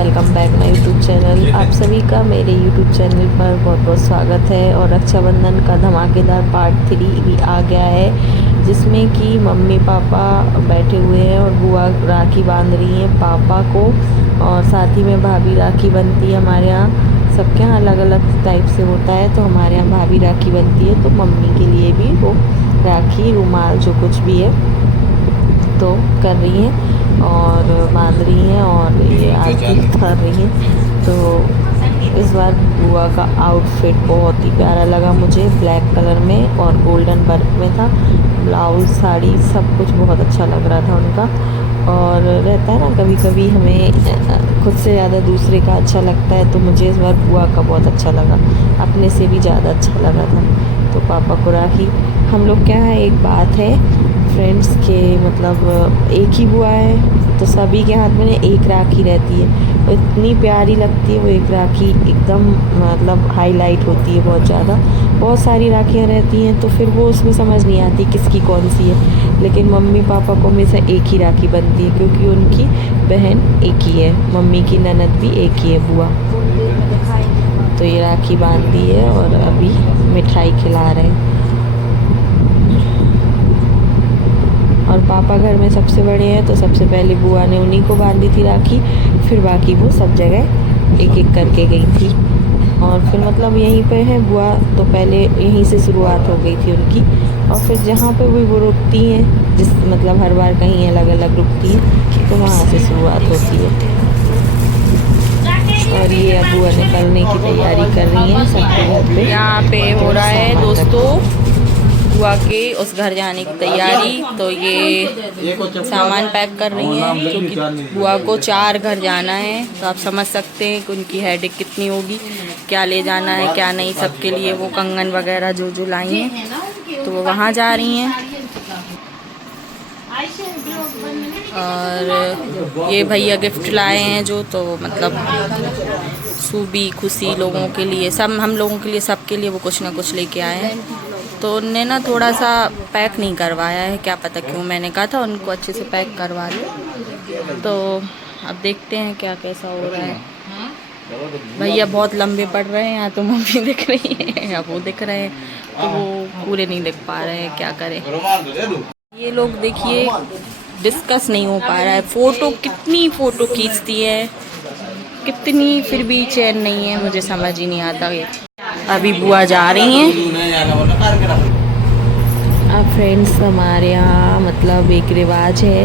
Welcome back my YouTube channel. आप सभी का मेरे यूट्यूब चैनल पर बहुत बहुत स्वागत है। और रक्षाबंधन का धमाकेदार पार्ट 3 भी आ गया है, जिसमें कि मम्मी पापा बैठे हुए हैं और बुआ राखी बांध रही हैं पापा को, और साथ ही में भाभी राखी बनती है। हमारे यहाँ सबके यहाँ अलग अलग टाइप से होता है, तो हमारे यहाँ भाभी राखी बनती है, तो मम्मी के लिए भी वो राखी रुमाल जो कुछ भी है तो कर रही हैं और बांध रही हैं और ये आरती कर रही हैं। तो इस बार बुआ का आउटफिट बहुत ही प्यारा लगा मुझे, ब्लैक कलर में और गोल्डन वर्क में था। ब्लाउज साड़ी सब कुछ बहुत अच्छा लग रहा था उनका। और रहता है ना कभी कभी हमें खुद से ज़्यादा दूसरे का अच्छा लगता है, तो मुझे इस बार बुआ का बहुत अच्छा लगा, अपने से भी ज़्यादा अच्छा लगा था। तो पापा को राखी, हम लोग क्या है एक बात है फ्रेंड्स के मतलब एक ही बुआ है, तो सभी के हाथ में ना एक राखी रहती है, तो इतनी प्यारी लगती है वो एक राखी, एकदम मतलब हाईलाइट होती है बहुत ज़्यादा। बहुत सारी राखियाँ रहती हैं तो फिर वो उसमें समझ नहीं आती किसकी कौन सी है, लेकिन मम्मी पापा को हमेशा एक ही राखी बनती है, क्योंकि उनकी बहन एक ही है, मम्मी की ननद भी एक ही है बुआ। तो ये राखी बांध दी है और अभी मिठाई खिला रहे हैं। और पापा घर में सबसे बड़े हैं, तो सबसे पहले बुआ ने उन्हीं को बांधी थी राखी, फिर बाकी वो सब जगह एक एक करके गई थी। और फिर मतलब यहीं पे है बुआ, तो पहले यहीं से शुरुआत हो गई थी उनकी, और फिर जहाँ पे भी वो रुकती हैं, जिस मतलब हर बार कहीं अलग अलग रुकती हैं, तो वहाँ से शुरुआत होती है। और ये अब बुआ निकलने की तैयारी कर रही हैं सबके घर पे। यहाँ पे हो रहा है दोस्तों बुआ के उस घर जाने की तैयारी, तो ये सामान पैक कर रही हैं, क्योंकि बुआ को 4 घर जाना है, तो आप समझ सकते हैं कि उनकी हेडेक कितनी होगी, क्या ले जाना है क्या नहीं। सबके लिए वो कंगन वगैरह जो जो लाई हैं, तो वो वहाँ जा रही हैं। और ये भैया गिफ्ट लाए हैं जो, तो मतलब सूबी खुशी लोगों के लिए, सब हम लोगों के लिए, सबके लिए वो कुछ ना कुछ लेके आए हैं। तो उनने ना थोड़ा सा पैक नहीं करवाया है, क्या पता क्यों, मैंने कहा था उनको अच्छे से पैक करवा लो। तो अब देखते हैं क्या कैसा हो रहा है। भैया बहुत लंबे पड़ रहे हैं, यहाँ तो मम्मी दिख रही है या वो दिख रहे हैं, तो वो पूरे नहीं दिख पा रहे हैं, क्या करें। ये लोग देखिए डिस्कस नहीं हो पा रहा है, फ़ोटो कितनी फ़ोटो खींचती है कितनी, फिर भी चैन नहीं है, मुझे समझ ही नहीं आता ये। अभी बुआ जा रही हैं। अब फ्रेंड्स हमारे यहाँ मतलब एक रिवाज है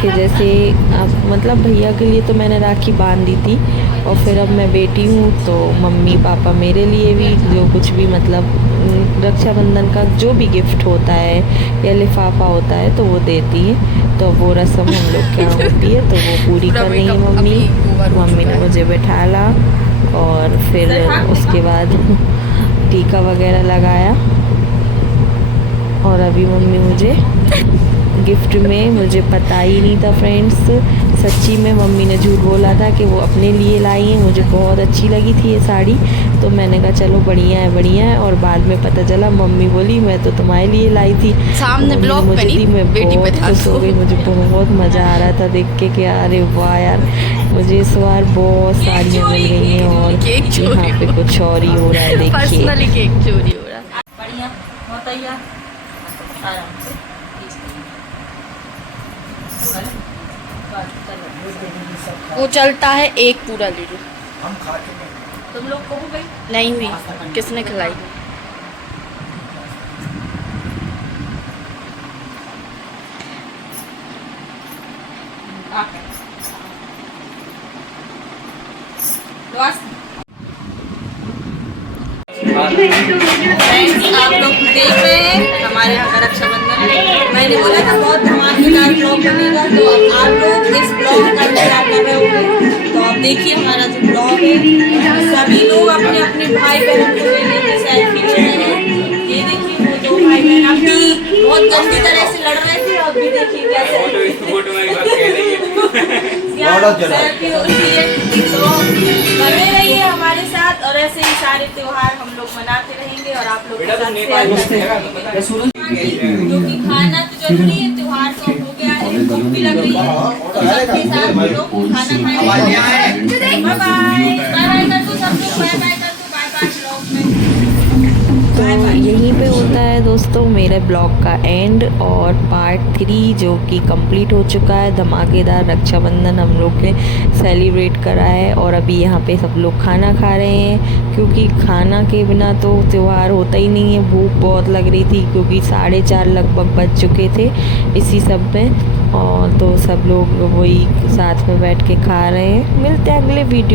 कि जैसे अब मतलब भैया के लिए तो मैंने राखी बांध दी थी, और फिर अब मैं बेटी हूँ, तो मम्मी पापा मेरे लिए भी जो कुछ भी मतलब रक्षाबंधन का जो भी गिफ्ट होता है या लिफाफा होता है तो वो देती है। तो वो रस्म हम लोग क्या होती है तो वो पूरी कर रही है मम्मी ने मुझे बैठाला, और फिर उसके बाद टीका वगैरह लगाया। और अभी मम्मी मुझे गिफ्ट में, मुझे पता ही नहीं था फ्रेंड्स, सच्ची में मम्मी ने झूठ बोला था कि वो अपने लिए लाई हैं। मुझे बहुत अच्छी लगी थी ये साड़ी, तो मैंने कहा चलो बढ़िया है बढ़िया है, और बाद में पता चला मम्मी बोली मैं तो तुम्हारे लिए लाई थी। सामने ब्लॉग मुझे दी, मैं बहुत खुश हो गई, मुझे बहुत मज़ा आ रहा था देख के कि अरे वाह यार, मुझे इस बार बहुत साड़ियाँ मिल गई हैं। और यहाँ पे कुछ और ही हो रहा है, देखिए केक चोरी हो रहा है। बढ़िया होता ही है, आराम से वो चलता है, एक पूरा ले लो। तुम लोग को हो गई? नहीं हुई, किसने खिलाई? आप लोग देख रहे हैं हमारे यहाँ का रक्षाबंधन। मैंने बोला था बहुत धमाकेदार ब्लॉग बनेगा, तो आप लोग इस ब्लॉग का इंतजार कर रहे होंगे। तो आप देखिए हमारा जो ब्लॉग है, सभी लोग अपने अपने भाई बहन को लेने की सेल्फी ले रहे हैं। ये देखिए वो 2 भाई बहन अपनी बहुत गंदी तरह से लड़ रहे थे, अब भी देखिए कैसे सेल्फी होती है। तो बने रहिए हमारे साथ और ऐसे ही सारे त्योहार हम लोग मनाते रहेंगे और आप लोग के साथ शेयर करते रहेंगे। जो कि खाना तो जरूरी है, त्योहार तो हो गया है, भूख भी लग रही है, तो सबके साथ हम लोग खाना खाएंगे। बाय बाय बाय कर दो सब लोग, बाय बाय कर दो, बाय बाय ब्लॉग में। तो यहीं पे होता है दोस्तों मेरे ब्लॉग का एंड, और पार्ट 3 जो कि कंप्लीट हो चुका है। धमाकेदार रक्षाबंधन हम लोग ने सेलिब्रेट करा है और अभी यहाँ पे सब लोग खाना खा रहे हैं, क्योंकि खाना के बिना तो त्यौहार होता ही नहीं है। भूख बहुत लग रही थी क्योंकि 4:30 लगभग बज चुके थे इसी सब में, और तो सब लोग वही साथ में बैठ के खा रहे हैं। मिलते हैं अगले वीडियो।